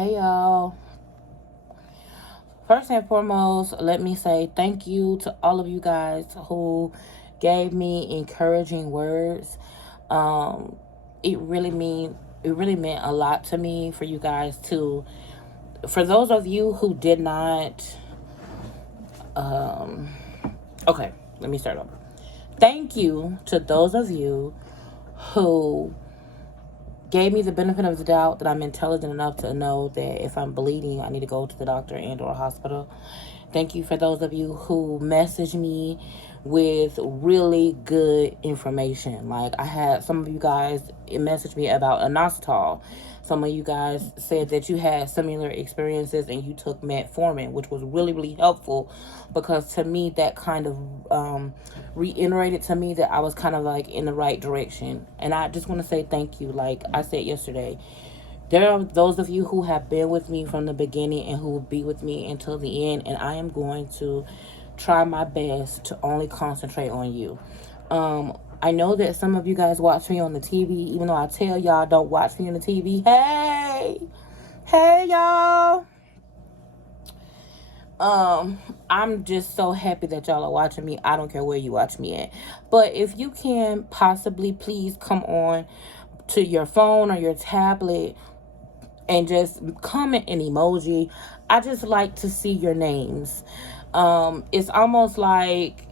Hey y'all. First and foremost, let me say thank you to all of you guys who gave me encouraging words. Um, it really mean it really meant a lot to me for you guys to. For those of you who did not, um, okay, let me start over. Thank you to those of you who gave me the benefit of the doubt that I'm intelligent enough to know that if I'm bleeding, I need to go to the doctor and or hospital. Thank you for those of you who messaged me with really good information. Like I had some of you guys message me about inositol. Some of you guys said that you had similar experiences and you took metformin, which was really, really helpful because to me that kind of reiterated to me that I was kind of like in the right direction. And I just want to say thank you. Like I said yesterday, there are those of you who have been with me from the beginning and who will be with me until the end, and I am going to try my best to only concentrate on you. I know that some of you guys watch me on the TV, even though I tell y'all don't watch me on the TV. Hey, y'all. I'm just so happy that y'all are watching me. I don't care where you watch me at. But if you can possibly please come on to your phone or your tablet and just comment an emoji. I just like to see your names. It's almost like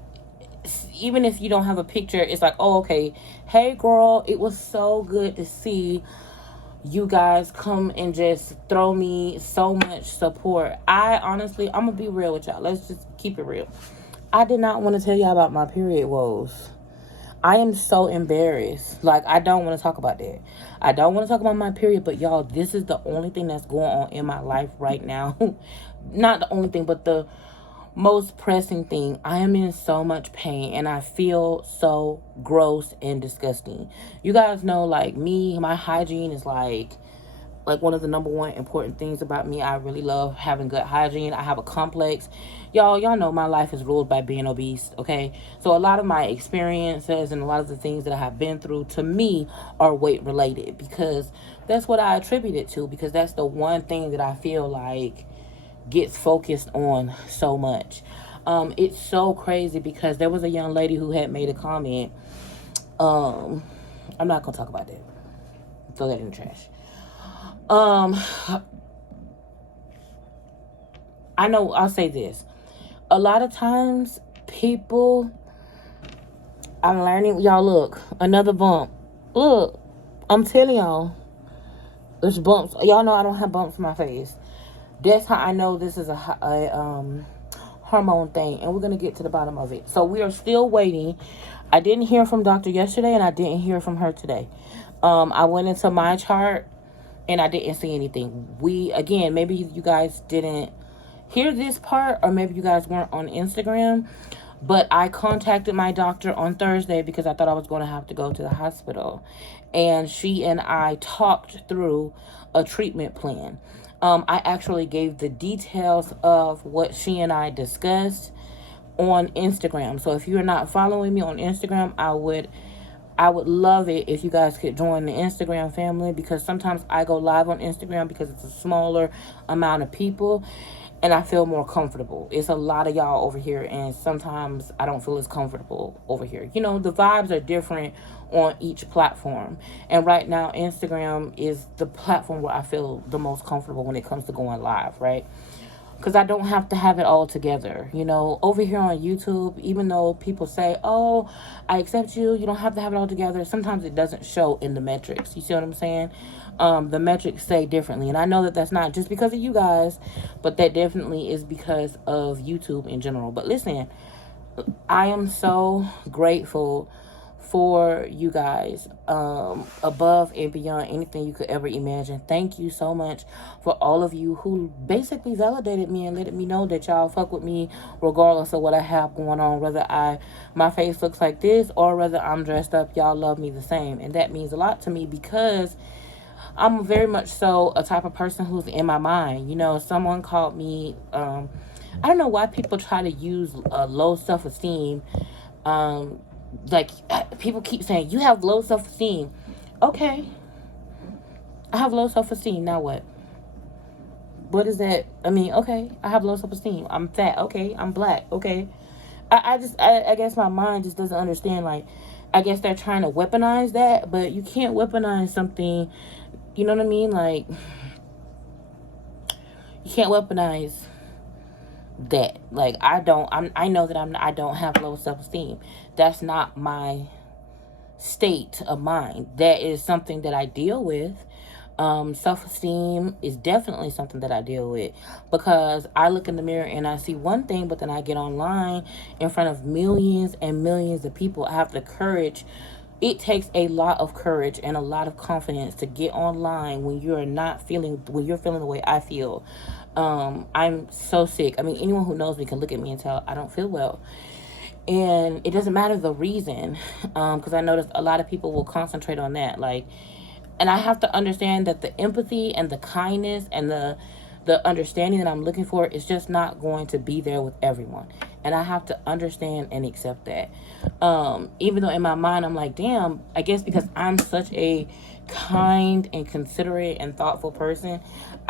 even if you don't have a picture, it's like, oh, okay, hey girl, it was so good to see you guys come and just throw me so much support. I honestly, I'm gonna be real with y'all. Let's just keep it real. I did not want to tell y'all about my period woes. I am so embarrassed. Like, I don't want to talk about that. I don't want to talk about my period, but y'all, this is the only thing that's going on in my life right now. Not the only thing, but the most pressing thing. I am in so much pain and I feel so gross and disgusting. You guys know, like me, my hygiene is like one of the number one important things about me. I really love having good hygiene. I have a complex. Y'all know my life is ruled by being obese, okay? So a lot of my experiences and a lot of the things that I have been through to me are weight related because that's what I attribute it to, because that's the one thing that I feel like gets focused on so much. It's so crazy because there was a young lady who had made a comment. Um, I'm not gonna talk about that. Throw that in the trash. Um, I know I'll say this. A lot of times people, I'm learning, y'all look, another bump. Look, I'm telling y'all, there's bumps. Y'all know I don't have bumps in my face. That's how I know this is a hormone thing, and we're gonna get to the bottom of it. So we are still waiting. I didn't hear from doctor yesterday, and I didn't hear from her today. I went into my chart, and I didn't see anything. Again, maybe you guys didn't hear this part, or maybe you guys weren't on Instagram, but I contacted my doctor on Thursday because I thought I was going to have to go to the hospital, and she and I talked through a treatment plan. I actually gave the details of what she and I discussed on Instagram. So if you're not following me on Instagram, I would love it if you guys could join the Instagram family, because sometimes I go live on Instagram because it's a smaller amount of people and I feel more comfortable. It's a lot of y'all over here and sometimes I don't feel as comfortable over here. You know, the vibes are different on each platform. And right now, Instagram is the platform where I feel the most comfortable when it comes to going live, right? Because I don't have to have it all together. You know, over here on YouTube, even though people say, oh, I accept you, you don't have to have it all together, sometimes it doesn't show in the metrics. You see what I'm saying? The metrics say differently. And I know that that's not just because of you guys, but that definitely is because of YouTube in general. But listen, I am so grateful for you guys, above and beyond anything you could ever imagine. Thank you so much for all of you who basically validated me and letting me know that y'all fuck with me regardless of what I have going on, whether my face looks like this or whether I'm dressed up. Y'all love me the same, and that means a lot to me because I'm very much so a type of person who's in my mind. You know, someone called me, I don't know why people try to use low self-esteem. Like, people keep saying, you have low self-esteem. Okay, I have low self-esteem. Now what? what is that? I mean, okay, I have low self-esteem. I'm fat. Okay, I'm black. Okay. I guess my mind just doesn't understand. Like, I guess they're trying to weaponize that, but you can't weaponize something. You know what I mean? Like, you can't weaponize that. Like, I know that I don't have low self-esteem. That's not my state of mind. That is something that I deal with. Self-esteem is definitely something that I deal with, because I look in the mirror and I see one thing, but then I get online in front of millions and millions of people. I have the courage. It takes a lot of courage and a lot of confidence to get online when you're feeling the way I feel. I'm so sick. I mean, anyone who knows me can look at me and tell I don't feel well. And it doesn't matter the reason, because I noticed a lot of people will concentrate on that. Like, and I have to understand that the empathy and the kindness and the understanding that I'm looking for is just not going to be there with everyone. And I have to understand and accept that. Even though in my mind I'm like, damn, I guess because I'm such a kind and considerate and thoughtful person,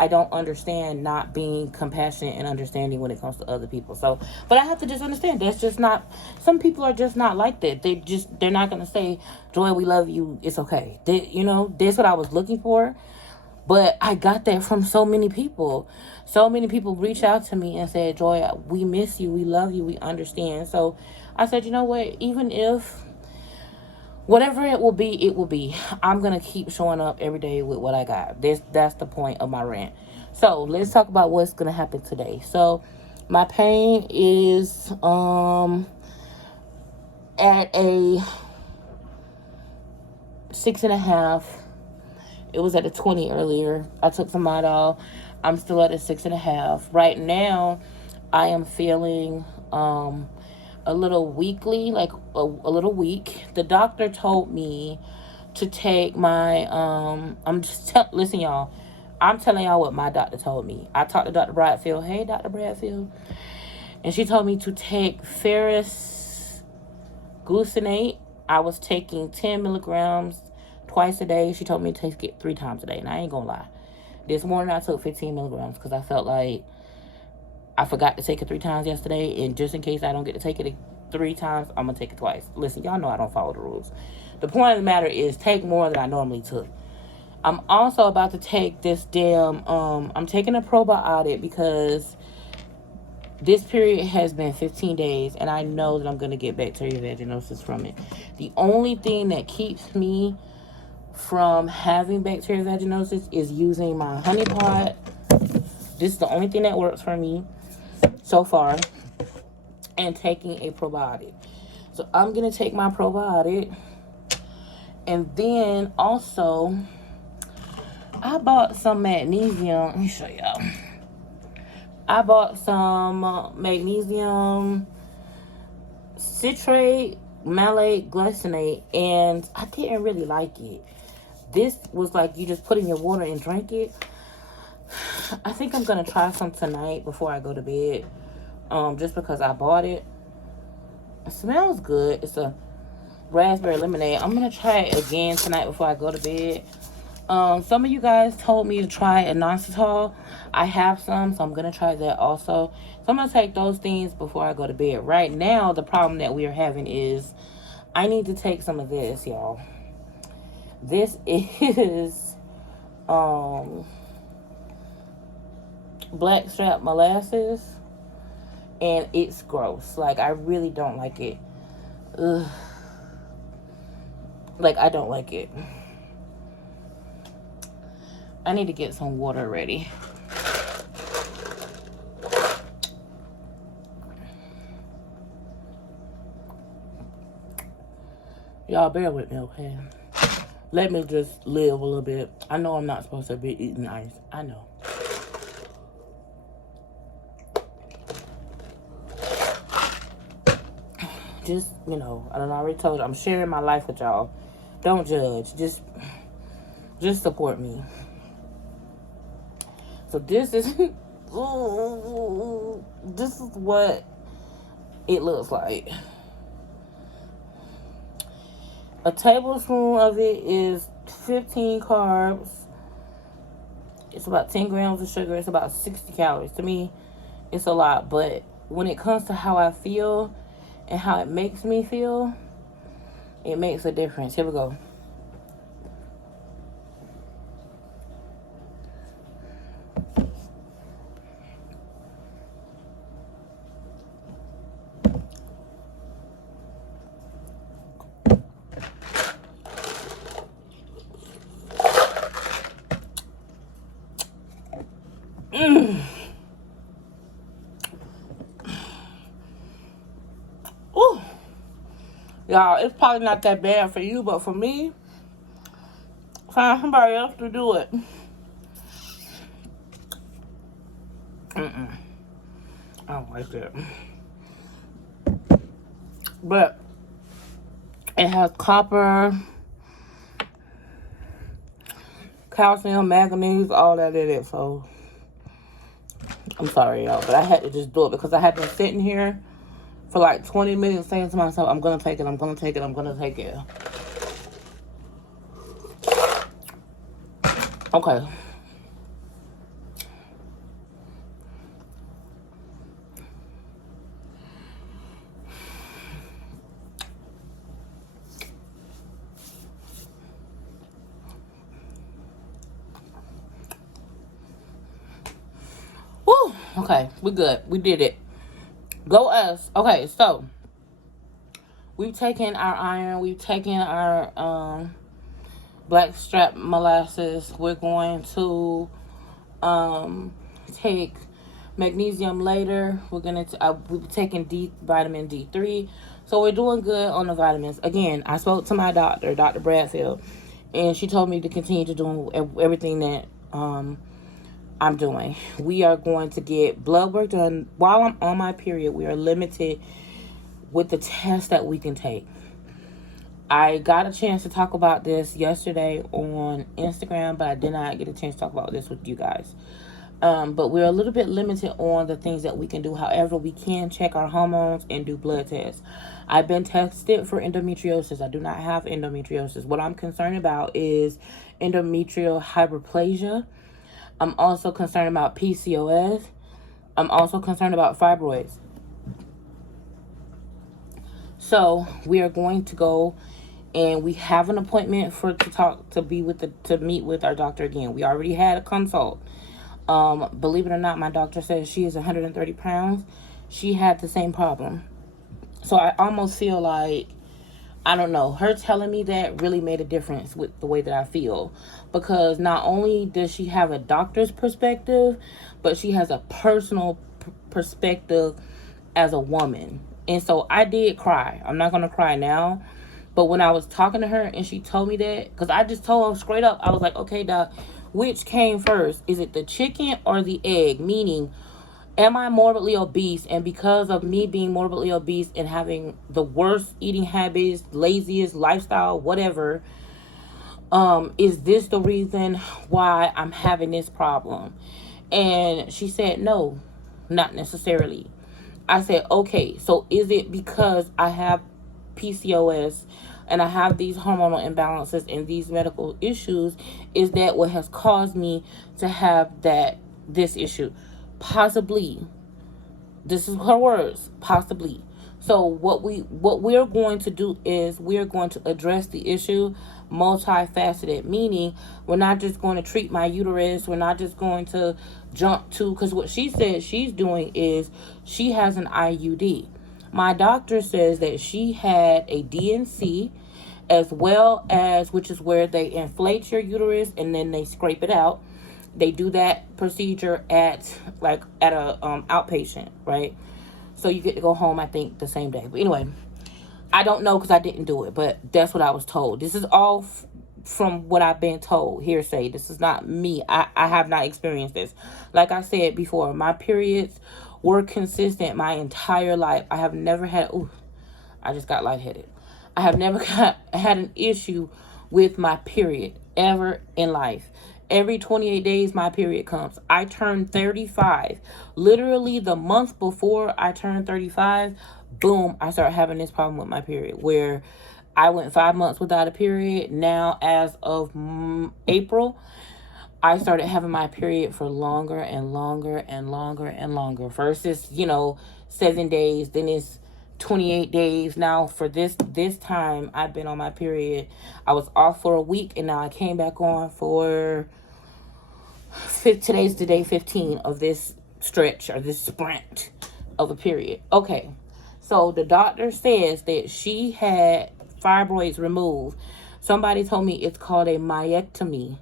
I don't understand not being compassionate and understanding when it comes to other people. So, but I have to just understand that's just not, some people are just not like that. They're not going to say, Joy, we love you. It's okay. That's what I was looking for. But I got that from so many people. So many people reached out to me and said, Joy, we miss you. We love you. We understand. So I said, you know what? Even if whatever it will be, it will be. I'm going to keep showing up every day with what I got. That's the point of my rant. So let's talk about what's going to happen today. So my pain is at a 6.5. It was at a 20 earlier. I took some Midol. I'm still at a 6.5. Right now, I am feeling a little weakly, like a little weak. The doctor told me to take my listen, y'all. I'm telling y'all what my doctor told me. I talked to Dr. Bradfield. Hey, Dr. Bradfield. And she told me to take ferrous glucinate. I was taking 10 milligrams twice a day. She told me to take it 3 times a day. And I ain't gonna lie. This morning I took 15 milligrams because I felt like I forgot to take it 3 times yesterday. And just in case I don't get to take it 3 times, I'm gonna take it twice. Listen, y'all know I don't follow the rules. The point of the matter is take more than I normally took. I'm also about to take this I'm taking a probiotic because this period has been 15 days, and I know that I'm going to get bacterial vaginosis from it. The only thing that keeps me from having bacterial vaginosis is using my honey pot. This is the only thing that works for me so far, and taking a probiotic. So I'm going to take my probiotic, and then also I bought some magnesium. Let me show y'all. I bought some magnesium citrate, malate, glycinate, and I didn't really like it. This was like you just put in your water and drink it. I think I'm going to try some tonight before I go to bed, just because I bought it. It smells good. It's a raspberry lemonade. I'm going to try it again tonight before I go to bed. Some of you guys told me to try inositol. I have some, so I'm going to try that also. So I'm going to take those things before I go to bed. Right now, the problem that we are having is I need to take some of this, y'all. This is blackstrap molasses, and it's gross. Like, I really don't like it. Ugh. Like, I don't like it. I need to get some water ready. Y'all bear with me, okay? Let me just live a little bit. I know I'm not supposed to be eating ice. I know. Just, I done already told you, I'm sharing my life with y'all. Don't judge. Just support me. So this is this is what it looks like. A tablespoon of it is 15 carbs. It's about 10 grams of sugar. It's about 60 calories. To me, it's a lot. But when it comes to how I feel and how it makes me feel, it makes a difference. Here we go. Ooh. Y'all, it's probably not that bad for you, but for me, find somebody else to do it. I don't like that. But it has copper, calcium, manganese, all that in it. So I'm sorry, y'all, but I had to just do it because I had been sitting here for like 20 minutes saying to myself, I'm gonna take it, I'm gonna take it, I'm gonna take it. Okay. Woo. Okay, we good. We did it. Go us. Okay, so we've taken our iron, we've taken our blackstrap molasses. We're going to take magnesium later. We're gonna we've taken vitamin D3, so we're doing good on the vitamins. Again, I spoke to my doctor, Dr. Bradfield, and she told me to continue to do everything that I'm doing. We are going to get blood work done while I'm on my period. We are limited with the tests that we can take. I got a chance to talk about this yesterday on Instagram, but I did not get a chance to talk about this with you guys. But we're a little bit limited on the things that we can do. However, we can check our hormones and do blood tests. I've been tested for endometriosis. I do not have endometriosis. What I'm concerned about is endometrial hyperplasia. I'm also concerned about PCOS. I'm also concerned about fibroids. So we are going to go, and we have an appointment to meet with our doctor again. We already had a consult. Believe it or not, my doctor says she is 130 pounds. She had the same problem. So I almost feel like, I don't know, her telling me that really made a difference with the way that I feel. Because not only does she have a doctor's perspective, but she has a personal perspective as a woman. And so I did cry. I'm not going to cry now. But when I was talking to her and she told me that, because I just told her straight up, I was like, okay, doc, which came first? Is it the chicken or the egg? Meaning, am I morbidly obese? And because of me being morbidly obese and having the worst eating habits, laziest lifestyle, whatever, is this the reason why I'm having this problem? And she said, no, not necessarily. I said, okay, so is it because I have PCOS and I have these hormonal imbalances and these medical issues? Is that what has caused me to have this issue? Possibly. This is her words, possibly. So what we're going to do is we're going to address the issue multifaceted, meaning we're not just going to treat my uterus. We're not just going to jump to, because what she said she's doing is she has an IUD. My doctor says that she had a DNC, as well as, which is where they inflate your uterus and then they scrape it out. They do that procedure at a outpatient, right? So you get to go home, I think, the same day. But anyway, I don't know because I didn't do it, but that's what I was told. This is all from what I've been told, hearsay. This is not me. I have not experienced this. Like I said before, my periods were consistent my entire life. I have never had, I just got lightheaded. I have never had an issue with my period ever in life. Every 28 days, my period comes. I turned 35. Literally the month before I turned 35, boom, I started having this problem with my period, where I went 5 months without a period. Now, as of April, I started having my period for longer and longer and longer and longer. First it's, 7 days, then it's 28 days. Now for this time I've been on my period. I was off for a week and now I came back on for today's the day 15 of this stretch or this sprint of a period. Okay. So the doctor says that she had fibroids removed. Somebody told me it's called a myectomy.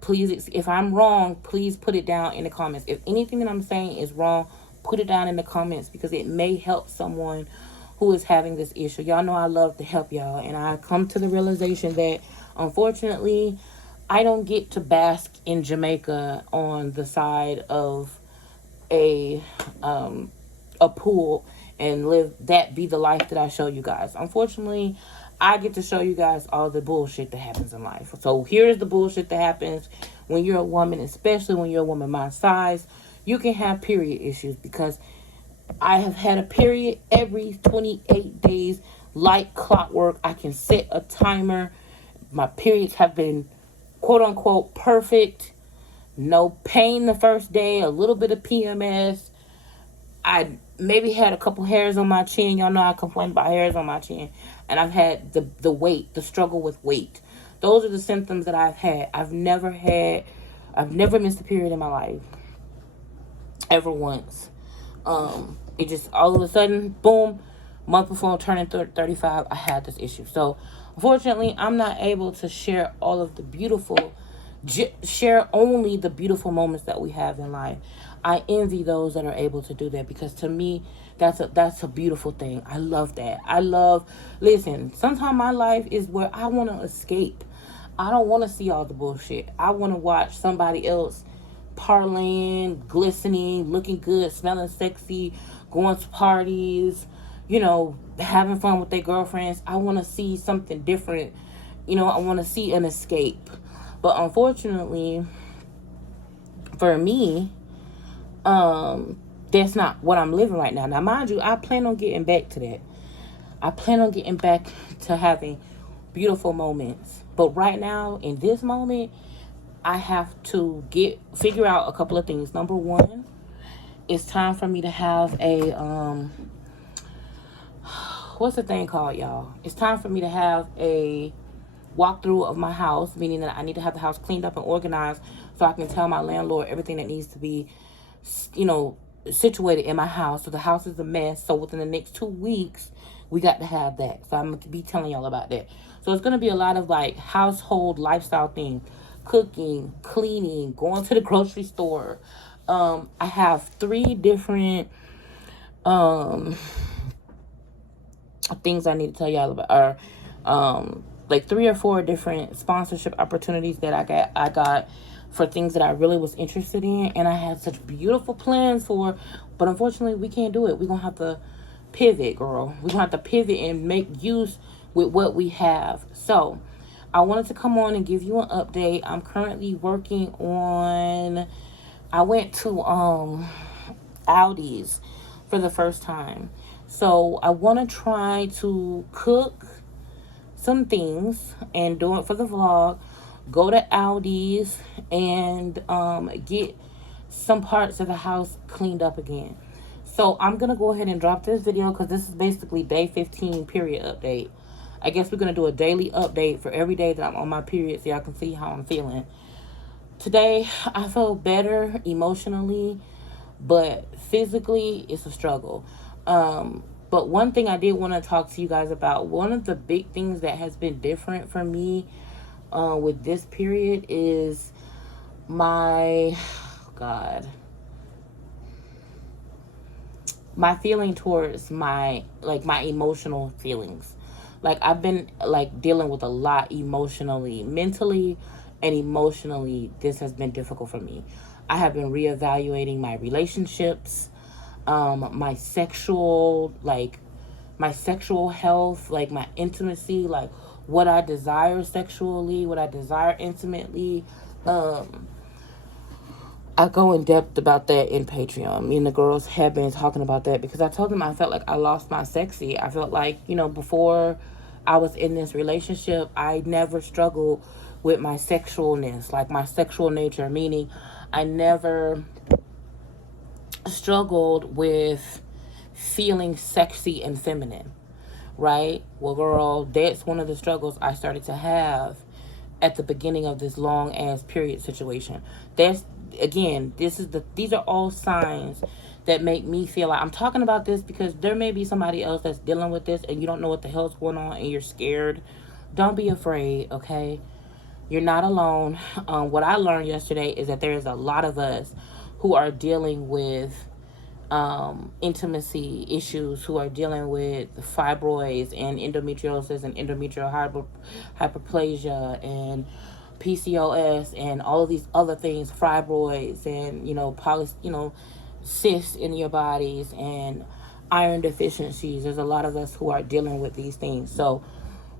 Please, if I'm wrong, please put it down in the comments. If anything that I'm saying is wrong, put it down in the comments because it may help someone who is having this issue. Y'all know I love to help y'all, and I come to the realization that unfortunately I don't get to bask in Jamaica on the side of a pool and be the life that I show you guys. Unfortunately, I get to show you guys all the bullshit that happens in life. So here's the bullshit that happens when you're a woman, especially when you're a woman my size. You can have period issues because I have had a period every 28 days like clockwork. I can set a timer. My periods have been quote unquote perfect. No pain the first day, a little bit of PMS. I maybe had a couple hairs on my chin. Y'all know I complain about hairs on my chin. And I've had the weight, the struggle with weight. Those are the symptoms that I've had. I've never missed a period in my life. Ever once. It just all of a sudden, boom, month before I'm turning 35, I had this issue. So, unfortunately, I'm not able to share all of the share only the beautiful moments that we have in life. I envy those that are able to do that because to me, that's a beautiful thing. I love that. Listen, sometimes my life is where I want to escape. I don't want to see all the bullshit. I want to watch somebody else parlaying, glistening, looking good, smelling sexy, going to parties, having fun with their girlfriends. I want to see something different. I want to see an escape. But unfortunately, for me, that's not what I'm living right now. Now, mind you, I plan on getting back to that. I plan on getting back to having beautiful moments. But right now, in this moment, I have to figure out a couple of things. Number one, it's time for me to have a, what's the thing called, y'all? It's time for me to have a walkthrough of my house, meaning that I need to have the house cleaned up and organized so I can tell my landlord everything that needs to be, situated in my house. So the house is a mess. So within the next 2 weeks, we got to have that. So I'm going to be telling y'all about that. So it's going to be a lot of like household lifestyle things, cooking, cleaning, going to the grocery store. I have 3 different things I need to tell y'all about, or like 3 or 4 different sponsorship opportunities that I got for things that I really was interested in, and I had such beautiful plans for, but unfortunately we can't do it. We're gonna have to pivot, girl. We're gonna have to pivot and make use with what we have. So I wanted to come on and give you an update. I'm currently working on, I went to Aldi's for the first time. So I want to try to cook some things and do it for the vlog. Go to Aldi's and get some parts of the house cleaned up again. So I'm going to go ahead and drop this video because this is basically day 15 period update. I guess we're going to do a daily update for every day that I'm on my period so y'all can see how I'm feeling. Today, I feel better emotionally, but physically, it's a struggle. But one thing I did want to talk to you guys about, one of the big things that has been different for me with this period is my feeling towards my emotional feelings. Like I've been like dealing with a lot emotionally, mentally and emotionally. This has been difficult for me. I have been reevaluating my relationships, my sexual health, like my intimacy, like what I desire sexually, what I desire intimately. I go in depth about that in Patreon. Me and the girls have been talking about that because I told them I felt like I lost my sexy. I felt like, before I was in this relationship, I never struggled with my sexualness, like my sexual nature, meaning I never struggled with feeling sexy and feminine, right? Well, girl, that's one of the struggles I started to have at the beginning of this long ass period situation. That's, again, these are all signs that make me feel like I'm talking about this, because there may be somebody else that's dealing with this and you don't know what the hell's going on and you're scared. Don't be afraid, okay? You're not alone. What I learned yesterday is that there's a lot of us who are dealing with intimacy issues, who are dealing with fibroids and endometriosis and endometrial hyperplasia and PCOS and all of these other things, fibroids and cysts in your bodies and iron deficiencies. There's a lot of us who are dealing with these things. So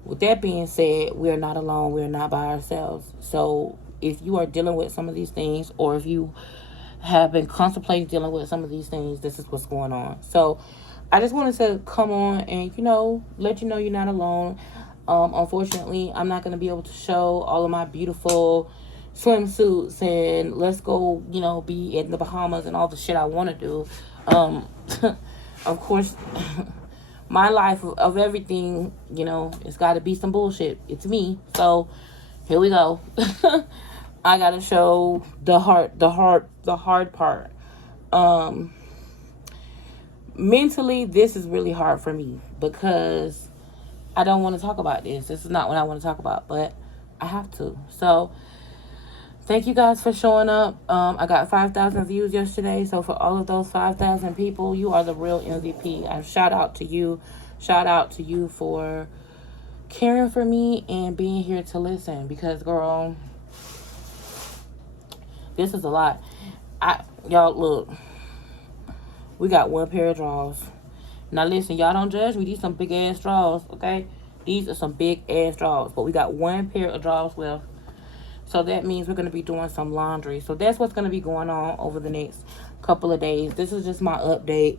with that being said, we're not alone. We're not by ourselves. So if you are dealing with some of these things, or if you have been contemplating dealing with some of these things, this is what's going on. So I just wanted to come on and, let you know you're not alone. Unfortunately, I'm not going to be able to show all of my beautiful swimsuits and let's go, be in the Bahamas and all the shit I want to do. Of course, my life of everything, it's got to be some bullshit. It's me. So here we go. I got to show the hard part. Mentally, this is really hard for me because I don't want to talk about this. This is not what I want to talk about, but I have to. So thank you guys for showing up. I got 5,000 views yesterday. So for all of those 5,000 people, you are the real MVP. I shout out to you. Shout out to you for caring for me and being here to listen, because girl, this is a lot. Y'all look, we got one pair of drawers. Now listen, y'all don't judge me. These some big ass drawers, okay? These are some big ass drawers, but we got one pair of drawers left. So that means we're going to be doing some laundry. So that's what's going to be going on over the next couple of days. This is just my update.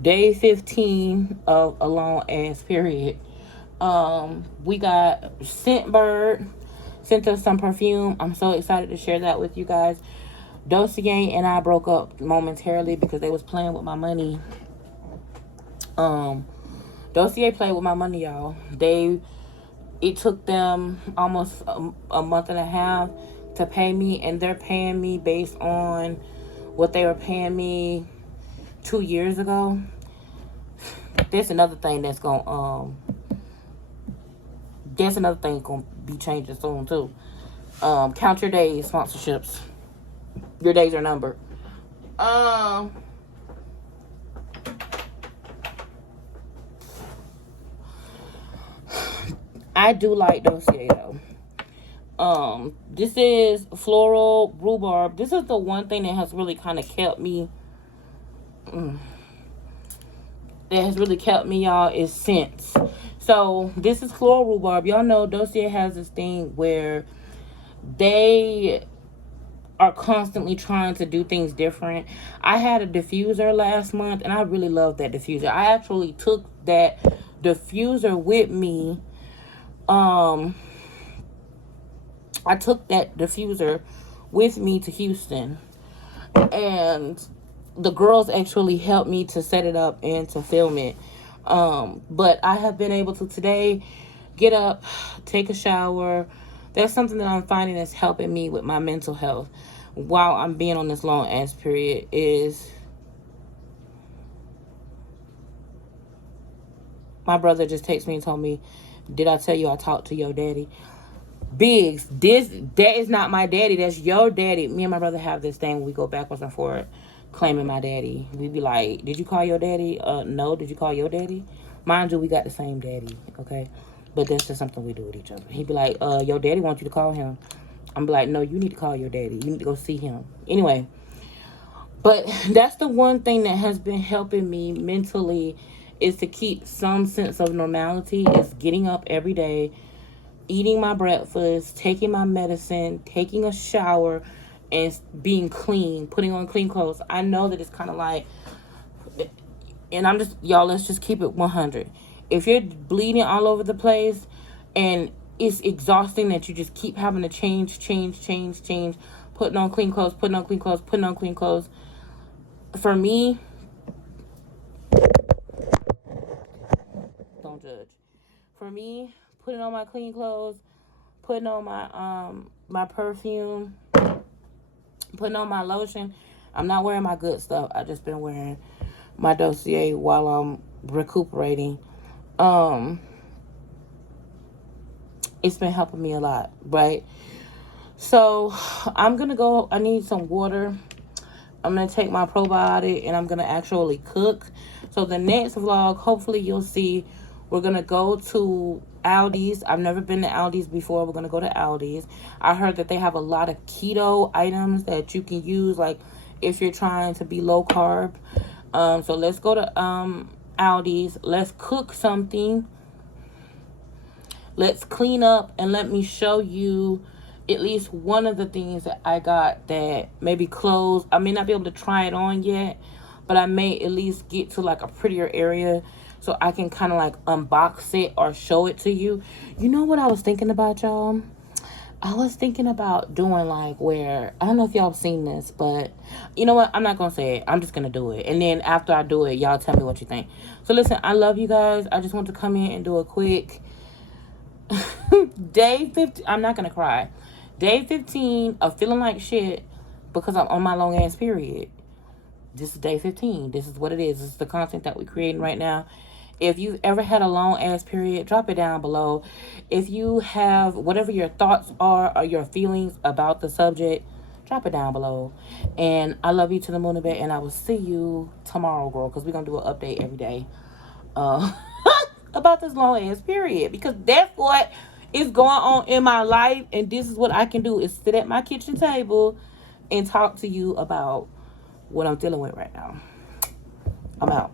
Day 15 of a long ass period. We got Scentbird sent us some perfume. I'm so excited to share that with you guys. Dossier and I broke up momentarily because they was playing with my money. Dossier played with my money, y'all. It took them almost a month and a half to pay me, and they're paying me based on what they were paying me 2 years ago. There's another thing that's gonna be changing soon too. Count your days, sponsorships. Your days are numbered. I do like Dossier though. This is floral rhubarb. This is the one thing that has really kind of kept me. Y'all, is scents. So this is floral rhubarb. Y'all know Dossier has this thing where they are constantly trying to do things different. I had a diffuser last month and I really loved that diffuser. I actually took that diffuser with me. I took that diffuser with me to Houston, and the girls actually helped me to set it up and to film it. But I have been able to today get up, take a shower. That's something that I'm finding that's helping me with my mental health while I'm being on this long ass period. Is my brother just texted me and told me, did I tell you I talked to your daddy? Biggs, that is not my daddy. That's your daddy. Me and my brother have this thing when we go backwards and forward claiming my daddy. We be like, did you call your daddy? No. Did you call your daddy? Mind you, we got the same daddy, okay? But that's just something we do with each other. He'd be like, your daddy wants you to call him. I'm like, no, you need to call your daddy. You need to go see him. Anyway, but that's the one thing that has been helping me mentally, is to keep some sense of normality. Is getting up every day, eating my breakfast, taking my medicine, taking a shower, and being clean, putting on clean clothes. I know that it's kind of like, and y'all, let's just keep it 100. If you're bleeding all over the place and it's exhausting that you just keep having to change, putting on clean clothes, putting on clean clothes, putting on clean clothes. For me, don't judge. For me, putting on my clean clothes, putting on my perfume, putting on my lotion. I'm not wearing my good stuff. I just been wearing my Dossier while I'm recuperating. It's been helping me a lot, right? So I'm gonna go. I need some water. I'm gonna take my probiotic and I'm gonna actually cook. So the next vlog, hopefully you'll see, we're gonna go to Aldi's. I've never been to Aldi's before. We're gonna go to Aldi's. I heard that they have a lot of keto items that you can use, like if you're trying to be low carb. So let's go to Aldi's. Let's cook something. Let's clean up, and let me show you at least one of the things that I got, that maybe clothes. I may not be able to try it on yet, but I may at least get to like a prettier area so I can kind of like unbox it or show it to you. You know what I was thinking about, y'all? I was thinking about doing like where, I don't know if y'all have seen this, but you know what? I'm not going to say it. I'm just going to do it. And then after I do it, y'all tell me what you think. So listen, I love you guys. I just want to come in and do a quick day 15. I'm not gonna cry. Day 15 of feeling like shit because I'm on my long ass period. This is day 15. This is what it is. This is the content that we're creating right now. If you've ever had a long ass period, drop it down below. If you have whatever your thoughts are or your feelings about the subject, drop it down below. And I love you to the moon and back, and I will see you tomorrow, girl, because we're gonna do an update every day. About this long ass period, because that's what is going on in my life, and this is what I can do, is sit at my kitchen table and talk to you about what I'm dealing with right now. I'm out.